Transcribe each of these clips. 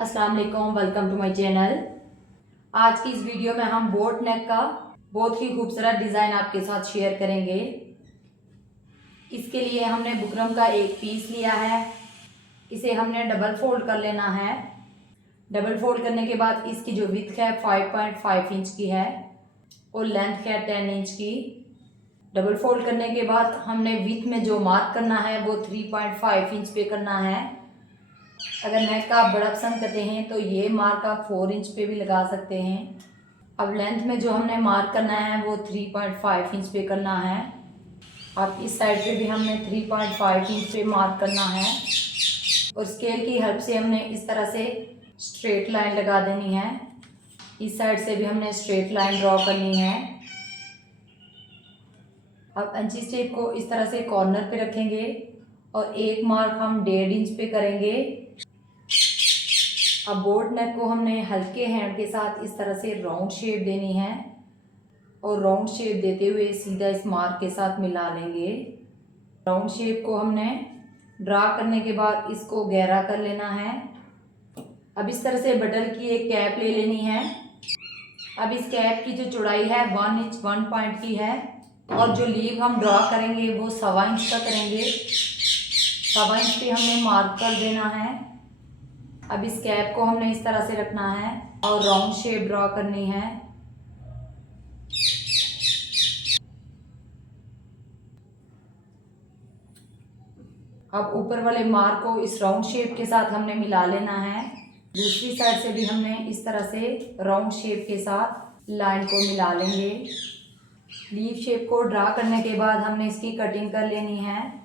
अस्सलाम वालेकुम, welcome to my channel. आज की इस वीडियो में हम बोट नेक का बहुत ही खूबसूरत डिज़ाइन आपके साथ शेयर करेंगे। इसके लिए हमने बुकरम का एक पीस लिया है। इसे हमने डबल फोल्ड कर लेना है। डबल फोल्ड करने के बाद इसकी जो विड्थ है 5.5 इंच की है और लेंथ है 10 इंच की। डबल फोल्ड करने के बाद हमने विड्थ में जो मार्क करना है वो 3.5 इंच पे करना है। अगर नेक का आप बड़ा पसंद करते हैं तो ये मार्क आप 4 इंच पे भी लगा सकते हैं। अब लेंथ में जो हमने मार्क करना है वो 3.5 इंच पे करना है। अब इस साइड पे भी हमने 3.5 इंच पे मार्क करना है और स्केल की हेल्प से हमने इस तरह से स्ट्रेट लाइन लगा देनी है। इस साइड से भी हमने स्ट्रेट लाइन ड्रॉ करनी है। अब अंची टेप को इस तरह से कॉर्नर पे रखेंगे और एक मार्क हम 1.5 इंच पे करेंगे। अब बोट नेक को हमने हल्के हैंड के साथ इस तरह से राउंड शेप देनी है और राउंड शेप देते हुए सीधा इस मार्क के साथ मिला लेंगे। राउंड शेप को हमने ड्रा करने के बाद इसको गहरा कर लेना है। अब इस तरह से बटन की एक कैप ले लेनी है। अब इस कैप की जो चौड़ाई है 1 इंच 1 पॉइंट की है और जो लीव हम ड्रा करेंगे वो 1.25 इंच का करेंगे। 1.25 इंच पे हमने मार्क कर देना है। अब इस कैप को हमने इस तरह से रखना है और राउंड शेप ड्रॉ करनी है। अब ऊपर वाले मार्क को इस राउंड शेप के साथ हमने मिला लेना है। दूसरी साइड से भी हमने इस तरह से राउंड शेप के साथ लाइन को मिला लेंगे। लीव शेप को ड्रा करने के बाद हमने इसकी कटिंग कर लेनी है।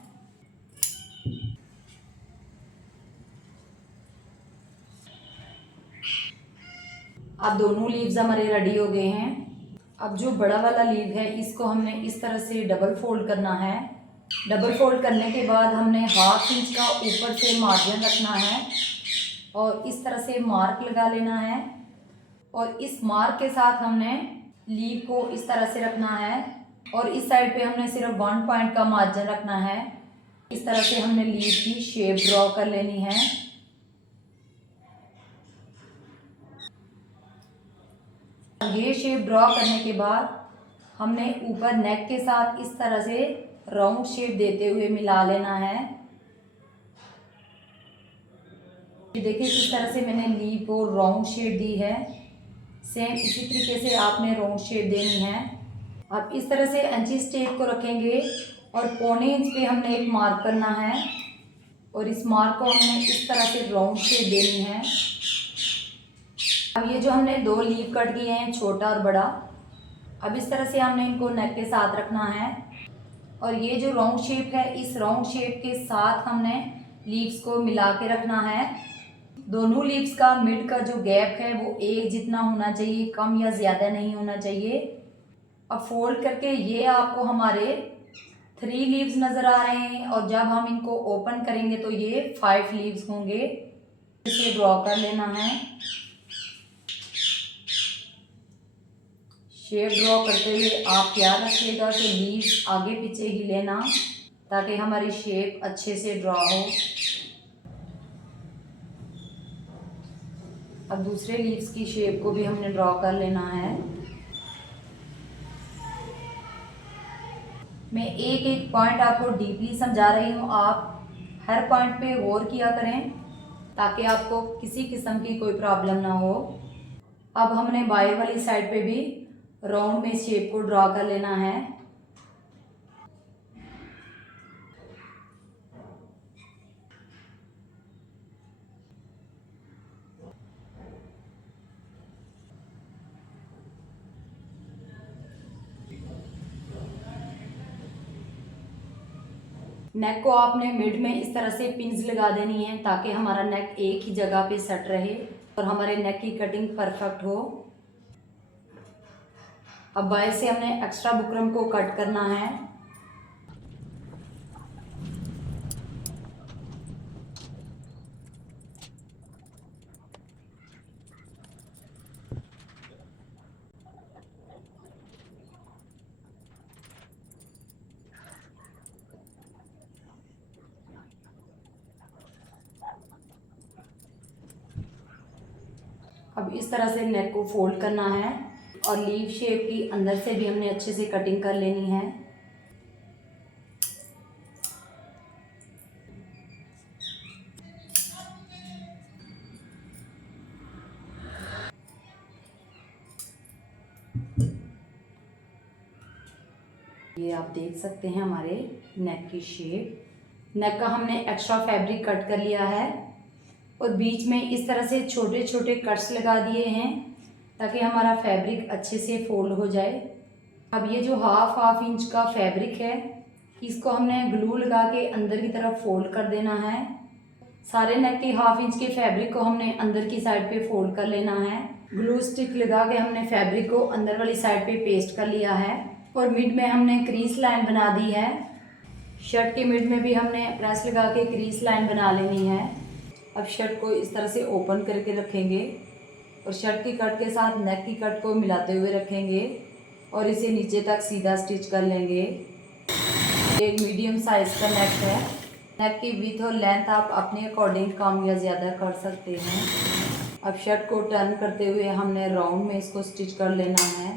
अब दोनों लीव्स हमारे रेडी हो गए हैं। अब जो बड़ा वाला लीव है इसको हमने इस तरह से डबल फोल्ड करना है। डबल फोल्ड करने के बाद हमने 1/2 इंच का ऊपर से मार्जिन रखना है और इस तरह से मार्क लगा लेना है और इस मार्क के साथ हमने लीव को इस तरह से रखना है और इस साइड पे हमने सिर्फ 1 पॉइंट का मार्जिन रखना है। इस तरह से हमने लीव की शेप ड्रॉ कर लेनी है। ये शेप ड्रॉ करने के बाद हमने ऊपर नेक के साथ इस तरह से राउंड शेप देते हुए मिला लेना है। देखिए किस तरह से मैंने लीव को राउंड शेप दी है। सेम इसी तरीके से आपने राउंड शेप देनी है। अब इस तरह से अंची टेप को रखेंगे और 1.25 इंच पे हमने एक मार्क करना है और इस मार्क को हमने इस तरह से राउंड शेप देनी है। अब ये जो हमने 2 लीव कट किए हैं, छोटा और बड़ा, अब इस तरह से हमने इनको नेक के साथ रखना है और ये जो राउंड शेप है इस राउंड शेप के साथ हमने लीव्स को मिला के रखना है। दोनों लीव्स का मिड का जो गैप है वो एक जितना होना चाहिए, कम या ज़्यादा नहीं होना चाहिए। अब फोल्ड करके ये आपको हमारे 3 लीव्स नज़र आ रहे हैं और जब हम इनको ओपन करेंगे तो ये 5 लीव्स होंगे। इसे ड्रॉ कर लेना है। शेप ड्रॉ करते हुए आप ख्याल रखिएगा कि लीव्स आगे पीछे ही लेना ताकि हमारी शेप अच्छे से ड्रॉ हो। अब दूसरे लीव्स की शेप को भी हमने ड्रॉ कर लेना है। मैं एक एक पॉइंट आपको डीपली समझा रही हूँ, आप हर पॉइंट पे गौर किया करें ताकि आपको किसी किस्म की कोई प्रॉब्लम ना हो। अब हमने बाएं वाली साइड पे भी राउंड में शेप को ड्रॉ कर लेना है। नेक को आपने मिड में इस तरह से पिन्स लगा देनी है ताकि हमारा नेक एक ही जगह पे सेट रहे और हमारे नेक की कटिंग परफेक्ट हो। अब बाएं से हमने एक्स्ट्रा बुकरम को कट करना है। इस तरह से नेक को फोल्ड करना है और लीफ शेप की अंदर से भी हमने अच्छे से कटिंग कर लेनी है। ये आप देख सकते हैं हमारे नेक की शेप। नेक का हमने एक्स्ट्रा फैब्रिक कट कर लिया है और बीच में इस तरह से छोटे छोटे कट्स लगा दिए हैं ताकि हमारा फैब्रिक अच्छे से फोल्ड हो जाए। अब ये जो हाफ इंच का फैब्रिक है इसको हमने ग्लू लगा के अंदर की तरफ फोल्ड कर देना है। सारे नेक के हाफ इंच के फैब्रिक को हमने अंदर की साइड पे फोल्ड कर लेना है। ग्लू स्टिक लगा के हमने फैब्रिक को अंदर वाली साइड पे पेस्ट कर लिया है और मिड में हमने क्रीज लाइन बना दी है। शर्ट के मिड में भी हमने प्रेस लगा के क्रीज लाइन बना लेनी है। अब शर्ट को इस तरह से ओपन करके रखेंगे और शर्ट की कट के साथ नेक की कट को मिलाते हुए रखेंगे और इसे नीचे तक सीधा स्टिच कर लेंगे। एक मीडियम साइज का नेक है। नेक की विड्थ और लेंथ आप अपने अकॉर्डिंग कम या ज़्यादा कर सकते हैं। अब शर्ट को टर्न करते हुए हमने राउंड में इसको स्टिच कर लेना है।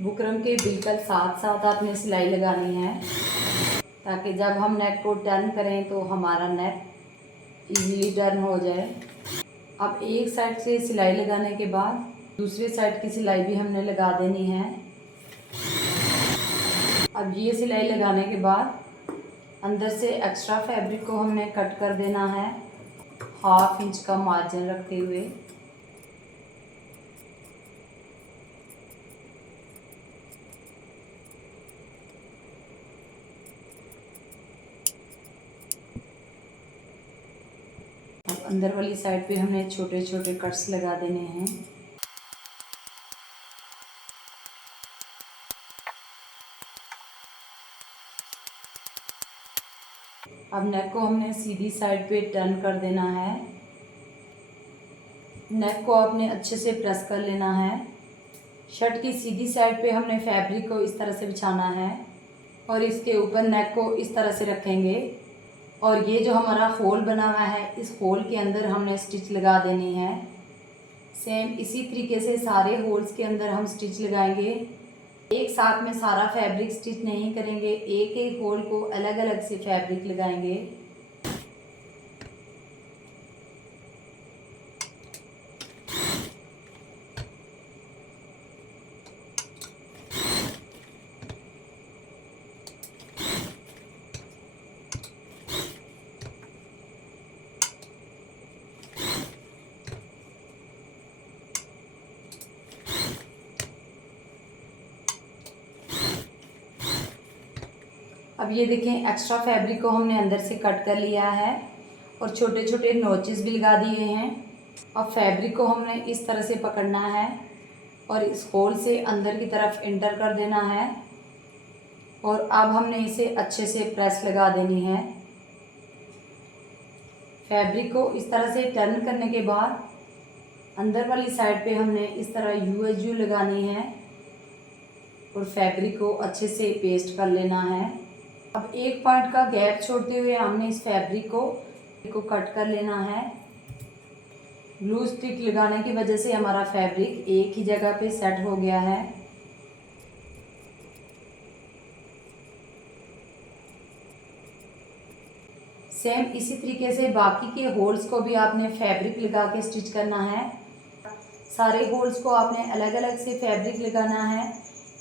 बुकरम के बिल्कुल साथ साथ आपने सिलाई लगानी है ताकि जब हम नेक को टर्न करें तो हमारा नेक इजीली टर्न हो जाए। अब एक साइड से सिलाई लगाने के बाद दूसरी साइड की सिलाई भी हमने लगा देनी है। अब ये सिलाई लगाने के बाद अंदर से एक्स्ट्रा फैब्रिक को हमने कट कर देना है हाफ इंच का मार्जिन रखते हुए। अब अंदर वाली साइड पे हमने छोटे छोटे कट्स लगा देने हैं। अब नेक को हमने सीधी साइड पे टर्न कर देना है। नेक को आपने अच्छे से प्रेस कर लेना है। शर्ट की सीधी साइड पे हमने फैब्रिक को इस तरह से बिछाना है और इसके ऊपर नेक को इस तरह से रखेंगे और ये जो हमारा होल बना हुआ है इस होल के अंदर हमने स्टिच लगा देनी है। सेम इसी तरीके से सारे होल्स के अंदर हम स्टिच लगाएंगे। एक साथ में सारा फैब्रिक स्टिच नहीं करेंगे, एक एक होल को अलग अलग से फैब्रिक लगाएंगे। अब ये देखें एक्स्ट्रा फैब्रिक को हमने अंदर से कट कर लिया है और छोटे छोटे नोचेस भी लगा दिए हैं। अब फैब्रिक को हमने इस तरह से पकड़ना है और इस होल से अंदर की तरफ इंटर कर देना है और अब हमने इसे अच्छे से प्रेस लगा देनी है। फैब्रिक को इस तरह से टर्न करने के बाद अंदर वाली साइड पे हमने इस तरह यूएसयू लगानी है और फैब्रिक को अच्छे से पेस्ट कर लेना है। अब एक पॉइंट का गैप छोड़ते हुए हमने इस फैब्रिक को कट कर लेना है। ग्लू स्टिक लगाने की वजह से हमारा फैब्रिक एक ही जगह पे सेट हो गया है। सेम इसी तरीके से बाकी के होल्स को भी आपने फैब्रिक लगा के स्टिच करना है। सारे होल्स को आपने अलग अलग से फैब्रिक लगाना है।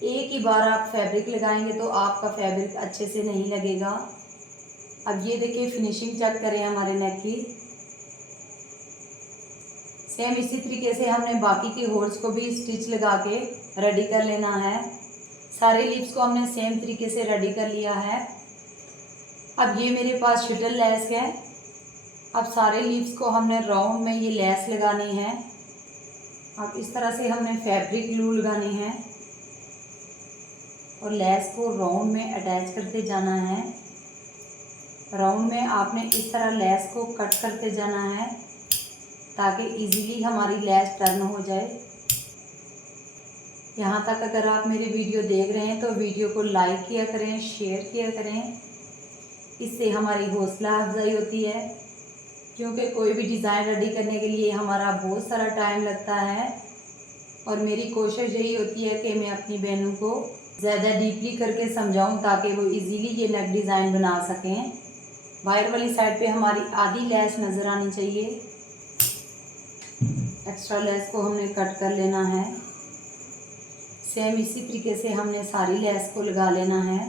एक ही बार आप फैब्रिक लगाएंगे तो आपका फैब्रिक अच्छे से नहीं लगेगा। अब ये देखिए फिनिशिंग चेक करें हमारे नेक की। सेम इसी तरीके से हमने बाकी के होल्स को भी स्टिच लगा के रेडी कर लेना है। सारे लीव्स को हमने सेम तरीके से रेडी कर लिया है। अब ये मेरे पास शटल लेस है। अब सारे लीव्स को हमने राउंड में ये लेस लगानी है। अब इस तरह से हमने फैब्रिक ग्लू लगानी है और लेस को राउंड में अटैच करते जाना है। राउंड में आपने इस तरह लेस को कट करते जाना है ताकि इजीली हमारी लेस टर्न हो जाए। यहाँ तक अगर आप मेरी वीडियो देख रहे हैं तो वीडियो को लाइक किया करें, शेयर किया करें, इससे हमारी हौसला अफजाई होती है। क्योंकि कोई भी डिज़ाइन रेडी करने के लिए हमारा बहुत सारा टाइम लगता है और मेरी कोशिश यही होती है कि मैं अपनी बहनों को ज़्यादा डीपली करके समझाऊं ताकि वो इजीली ये नेक डिज़ाइन बना सकें। वायर वाली साइड पे हमारी आधी लेस नज़र आनी चाहिए। एक्स्ट्रा लेस को हमने कट कर लेना है। सेम इसी तरीके से हमने सारी लेस को लगा लेना है।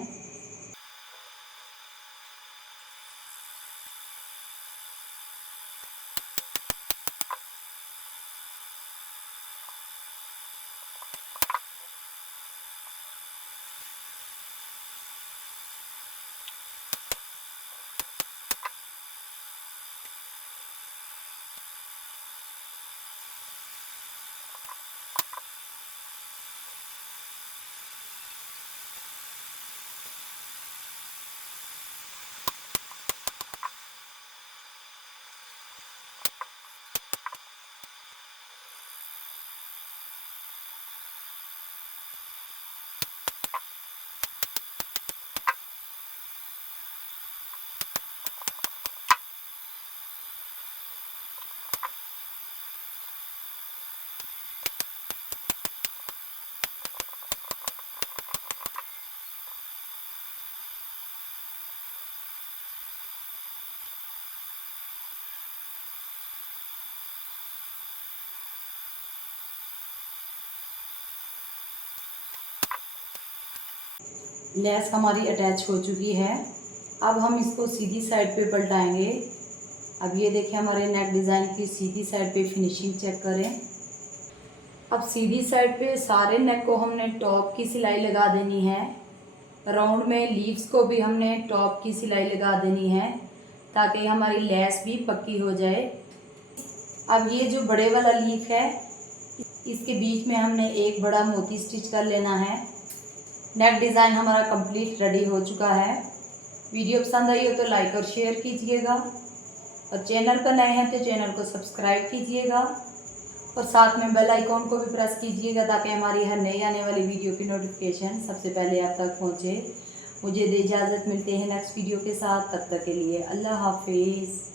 लेस हमारी अटैच हो चुकी है। अब हम इसको सीधी साइड पे पलटाएंगे। अब ये देखिए हमारे नेक डिज़ाइन की सीधी साइड पे फिनिशिंग चेक करें। अब सीधी साइड पे सारे नेक को हमने टॉप की सिलाई लगा देनी है। राउंड में लीव्स को भी हमने टॉप की सिलाई लगा देनी है ताकि हमारी लेस भी पक्की हो जाए। अब ये जो बड़े वाला लीफ है इसके बीच में हमने एक बड़ा मोती स्टिच कर लेना है। नेक डिज़ाइन हमारा कंप्लीट रेडी हो चुका है। वीडियो पसंद आई हो तो लाइक और शेयर कीजिएगा और चैनल पर नए हैं तो चैनल को सब्सक्राइब कीजिएगा और साथ में बेल आइकॉन को भी प्रेस कीजिएगा ताकि हमारी हर नई आने वाली वीडियो की नोटिफिकेशन सबसे पहले आप तक पहुंचे। मुझे दे इजाज़त, मिलते हैं नेक्स्ट वीडियो के साथ। तब तक के लिए अल्लाह हाफिज़।